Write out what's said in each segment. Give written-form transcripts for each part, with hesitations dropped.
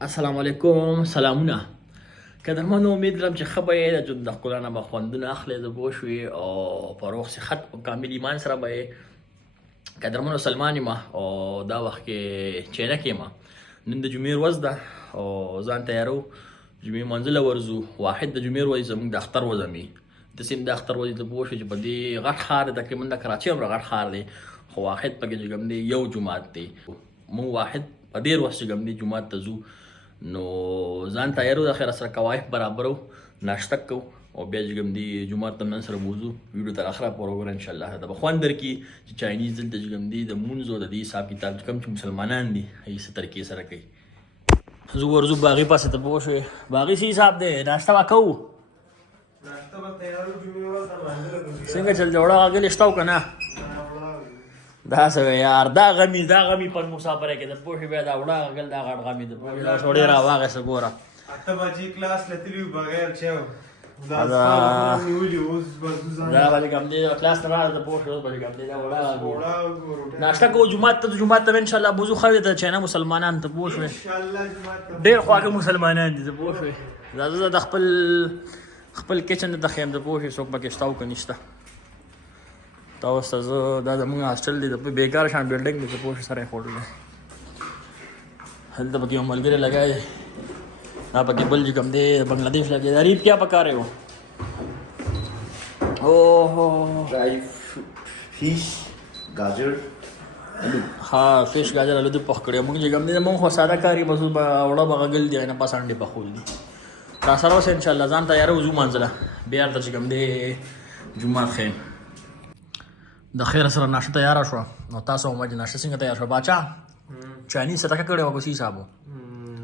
السلام علیکم، سلامونه. قدرمنو، امید لرم چې ښه به یې د ژوند د ښکلا نه به خوندونه اخلئ، زه پوه شوې، او په روغ صحت او کامل ایمان سره به یې. قدرمنو سلمان یم او دا وخت کې چینه کې یم. نن د جمعې ورځ ده او ځان تیارو جمعې منځله ورځو. واحد د جمعې ورځ زموږ د اختر ورځ مې داسې هم د اختر ورځ ته پوه شوې چې په دې غټ ښار دی، تقریبا د کراچۍ هومره غټ ښار دی، خو واحد پکې چې کوم دی یو جومات دی. موږ واحد په ډېر وخت چې کوم دی جومات ته ځو، نو ځان تیارو د خیره سره قواعد برابرو، ناشته کوو او بیا چې کوم دی جومات ته نن سره بوځو. ویډیو تر اخره پورې وګوره، انشاءالله دا به خوند درکړي چې چاینیز دلته چې کوم دی د مونځ او د دې حساب کتاب چې کوم چې مسلمانان دي هغې څه طریقې سره کوي. زه ورځو باغي پاسې ته پوه شوې، باغي څه حساب دی؟ ناشته به کوو؟ څنګه چل جوړه اغلې شته او که نه؟ دا څه یار، دا غمي پر مسافره کې د پوه شوې بیا دا وړه اغل دا غټ غمي د پوه شوې دا سوړې راواغېسته. ګوره 8 بجې کلاس لتلی بغیر چاو دا به چې کوم دی کلاس ته راغله د پوه شوې اوس به چې کوم دی دا وړه ناشته کوو. جومات ته به انشاءالله بوځو. ښه دی د چینه مسلمانان ته پوه شوې ډېر خواږه مسلمانان دي، ته پوه شوې. دا زه د خپل کچن ته خیم، ته پوه شوې څوک پکې شته او که نشته. تاسو ته زه دا زموږ هاسټل دی، د بېکاره شان بلډینګ دی، ته پوه شوې سره یې ښوړل دی. هلته پکې یو ملګری لګی دی، دا پکې بل چې کوم دی بنګلادیش لګی دی. اریب کیا پکا رہے ہو؟ Dry fish गाजर आलू. ها فیش گاجر آلو دې پخ کړی. موږ چې کوم دی موږ خو ساده کار یې، بس اوس به اوړه به غږل دي، نه بس انډې پخول دي. را سره اوسه انشاءالله. ځان تیاره وځو منځله، بیا هلته چې کوم دی جومات ښیم. د خیره سره ناشته تیاره شوه. نو تاسو هم ناشته څنګه تیار شوه؟ باچا چاینیز صدقه کړې وه که څه حساب و؟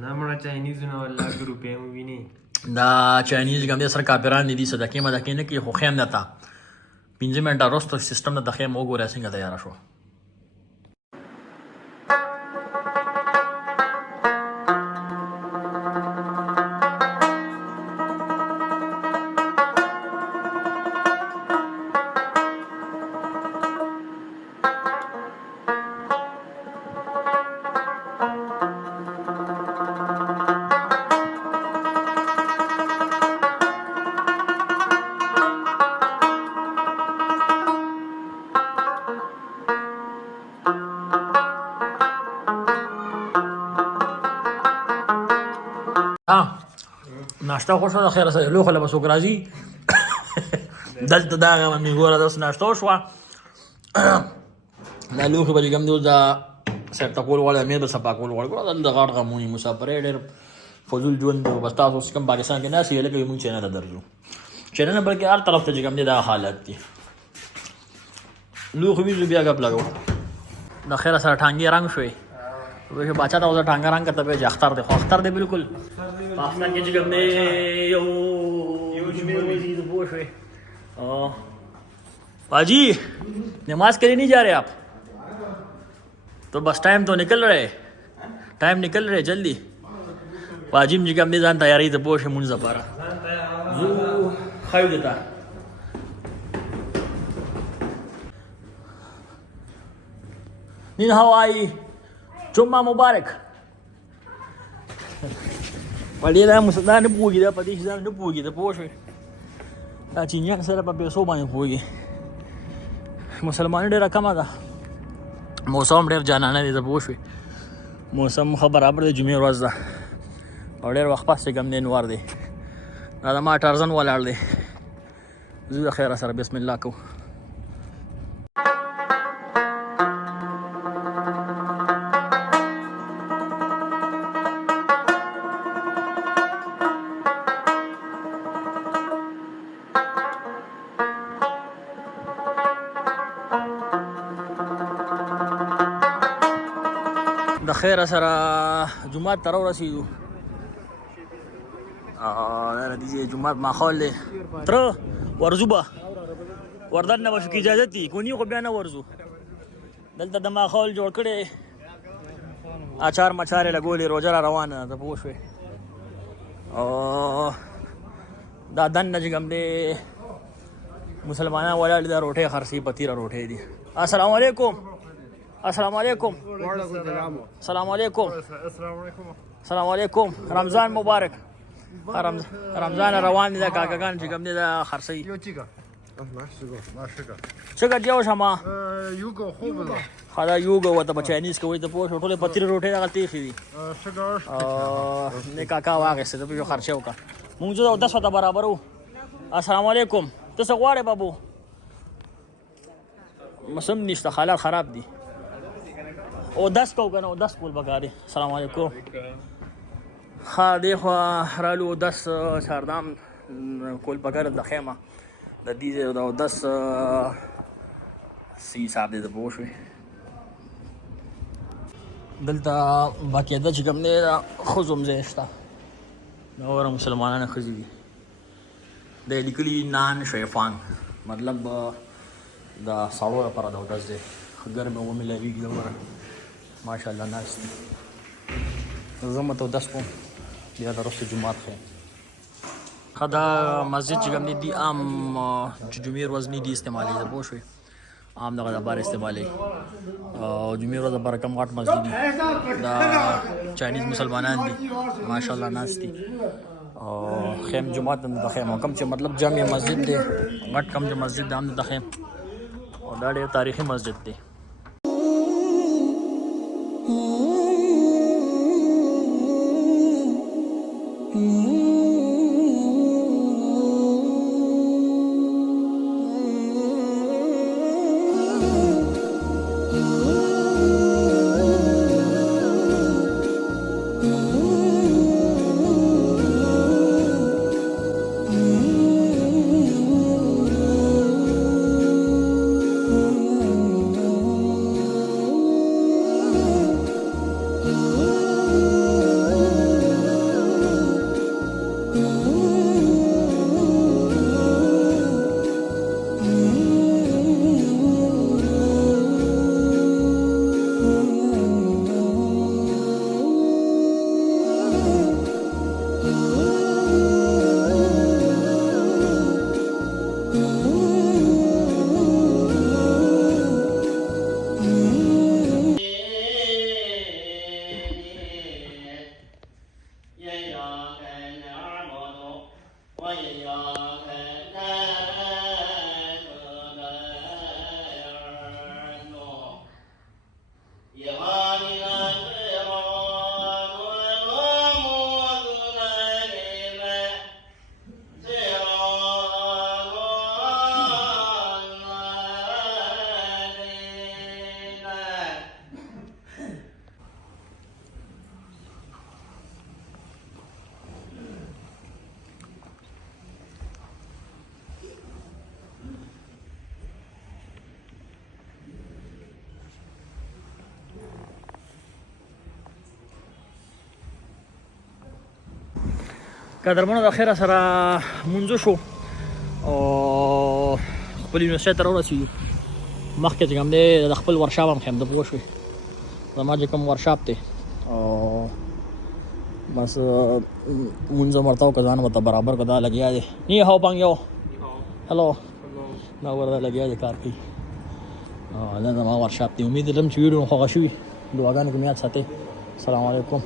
نه مړه چاینیز نه والله که روپۍ مو ویني. دا چاینیز کوم دی سره کاپران دي، صدقې مدقې نه کوي، خو خیم درته 5 منټه وروسته سیسټم د خیم وګوره څنګه تیاره شوه. ناشته خو شوه، د خیره سره لوښه له به څوک راځي. دلته دا هغه مې ګوره داسې ناشته وشوه. دا لوښي به چې کوم دی اوس دا سیټه کول غواړي، د مېز به صفا کول غواړي. ګوره دلته غټ غمونې مسافرۍ ډېر فضول ژوند دی. بس تاسو اوس کوم پاکستان کې ناست یې لکه موږ چینه ته درځو. چینه نه بلکې هر طرف ته چې کوم دی دا حالت دی. لوښي ویځو بیا ګپ لګو. د خیره سره ټانګې رنګ شوې. باچا ته اوس ټانګه رنګ کته به چې اختر دی، خو اختر دی بالکل په اختر کې چې کوم دی یو جمعې ورځ دی، ته پوه شوې. باجی نماز کے لیے نہیں جا رہے آپ؟ تو بس ٹائم تو نکل رہے، ٹائم نکل رہے جلدی. باجی چې کوم دی ځان تیاری ته پوه شوې مونځ لپاره زو ښایو دی ته. نین هوایی جمعه مبارک. په دې دا نه پوهېږي، دا په دې چې ځان نه پوهېږي، ته پوه شوې. دا چینیان سره په پیسو باندې پوهېږي. مسلماني ډېره کمه ده، موسم ډېر جانانه دی، ته پوه شوې. موسم ښه برابر دی، جمعې ورځ ده او ډېر وخت پس چې کوم دی انوار دی. دا د ما ټرزن ولاړ دی. زه د خیره سره بسم الله کوو. د خیره سره جومات ته راورسېدو. دا د جومات ماحول دی. تره ورځو به وردن نه به شو که اجازت دي، کونی خو بیا نه ورځو. دلته د ماحول جوړ کړی، اچار مچار یې لګولې، روژه را روانه ده، ته پوه شوې. دا دننه چې کوم دی مسلمانان ولاړ دي، دا روټۍ خرڅوي، په تیره روټۍ دي. السلام علیکم. السلام علیکم. وعلیکم السلام. السلام علیکم. السلام علیکم. السلام علیکم رمضان مبارک رمضان روان دي د کاکاګان چې کوم دي د خرڅي有几个？拿10个，拿10个。 څه ګټیاو شمه 有个后边的， خدا یو غو ته بچاینیز کوي ته پوه ټوله پتری روټه دغه تیخي وي 10个20。 نه کاکا واغسته ته په خرچه وکا مونږ ته 10 وته برابرو السلام علیکم ته څه غواړې بابو مسم نشته حالات خراب دي او 10 کو کنه 10 کول بګاره السلام علیکم ها دی خو رالو 10 چاردام کول بګاره د خیمه د دې د 10 سی صاحب دې د بوشوي دلته باقاعده چې کوم نه خوزم زیشتا نور مسلمانانو خزي دي د لیکلي نان شیفان مطلب دا سالو لپاره دا وداس دي ګرمه و ملويږي دغه ماشاءالله ناس دي زما ته 10 کوم بیا د رسول جمعات خو خدا مسجد چې کوم دي عام چې جمعې ورځ نه دي استعمالي ده بوشوي عام دغه بار استعمالي او جمعې ورځ بار کم غټ مسجد دي دا چاینیز مسلمانان دي ماشاءالله ناس دي او خیم جمعات د خیم کم چې مطلب جامع مسجد دی غټ کم چې مسجد د خیم او دا ډېر تاریخي مسجد دی قدرمنو د خیره سره منځو شو او خپل یونیورسيټي ته ورسېږو مخکې چې کوم دی د خپل ورکشاپ هم خیم د پوه شوې زما چې کوم ورکشاپ دی او بس منځ هم ورته وکړه ځان ورته برابر کړه دا لګیا دی نی هاو پانګ یو هلو دا ورته لګیا دی کار کوي دا زما ورکشاپ دی امید لرم چې ویډیو مو خوښه شوي دعاګانې کې مې یاد ساتئ السلام علیکم